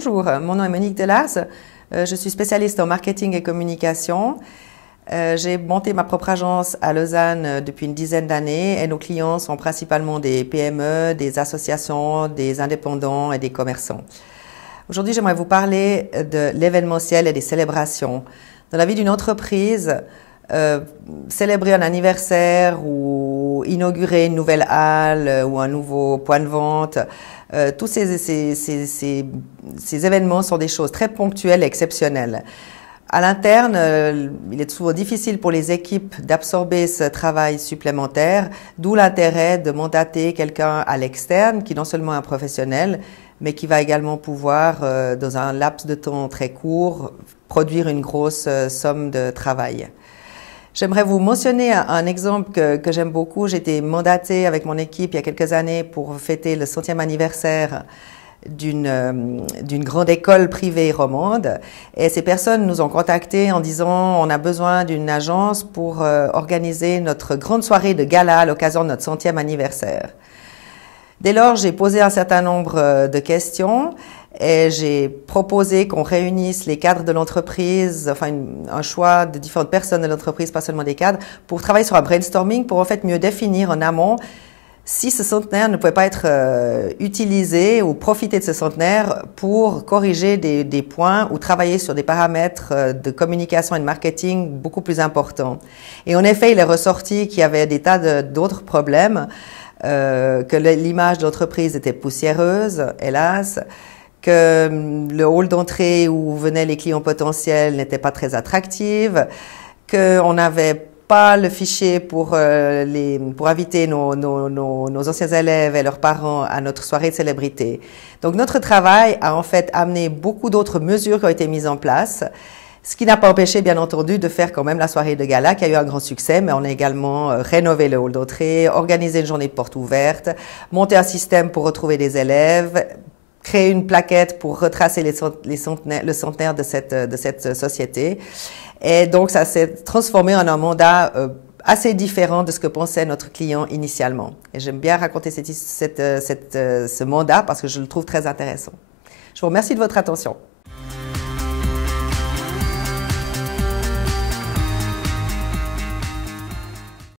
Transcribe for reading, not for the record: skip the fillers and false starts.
Bonjour, mon nom est Monique Delars, je suis spécialiste en marketing et communication. J'ai monté ma propre agence à Lausanne depuis une dizaine d'années et nos clients sont principalement des PME, des associations, des indépendants et des commerçants. Aujourd'hui, j'aimerais vous parler de l'événementiel et des célébrations. Dans la vie d'une entreprise, célébrer un anniversaire ou inaugurer une nouvelle halle ou un nouveau point de vente, tous ces événements sont des choses très ponctuelles et exceptionnelles. À l'interne, il est souvent difficile pour les équipes d'absorber ce travail supplémentaire, d'où l'intérêt de mandater quelqu'un à l'externe qui non seulement est un professionnel, mais qui va également pouvoir, dans un laps de temps très court, produire une grosse somme de travail. J'aimerais vous mentionner un exemple que j'aime beaucoup. J'ai été mandatée avec mon équipe il y a quelques années pour fêter le 100e anniversaire d'une grande école privée romande. Et ces personnes nous ont contactés en disant on a besoin d'une agence pour organiser notre grande soirée de gala à l'occasion de notre 100e anniversaire. Dès lors, j'ai posé un certain nombre de questions et j'ai proposé qu'on réunisse les cadres de l'entreprise, enfin un choix de différentes personnes de l'entreprise, pas seulement des cadres, pour travailler sur un brainstorming pour en fait mieux définir en amont si ce centenaire ne pouvait pas être utilisé ou profiter de ce centenaire pour corriger des points ou travailler sur des paramètres de communication et de marketing beaucoup plus importants. Et en effet, il est ressorti qu'il y avait des tas d'autres problèmes, que l'image de l'entreprise était poussiéreuse, hélas, que le hall d'entrée où venaient les clients potentiels n'était pas très attractif, qu'on n'avait pas le fichier pour inviter nos anciens élèves et leurs parents à notre soirée de célébrité. Donc notre travail a en fait amené beaucoup d'autres mesures qui ont été mises en place, ce qui n'a pas empêché bien entendu de faire quand même la soirée de gala qui a eu un grand succès, mais on a également rénové le hall d'entrée, organisé une journée de porte ouverte, monté un système pour retrouver des élèves, créer une plaquette pour retracer le centenaire de cette société. Et donc, ça s'est transformé en un mandat assez différent de ce que pensait notre client initialement. Et j'aime bien raconter ce mandat parce que je le trouve très intéressant. Je vous remercie de votre attention.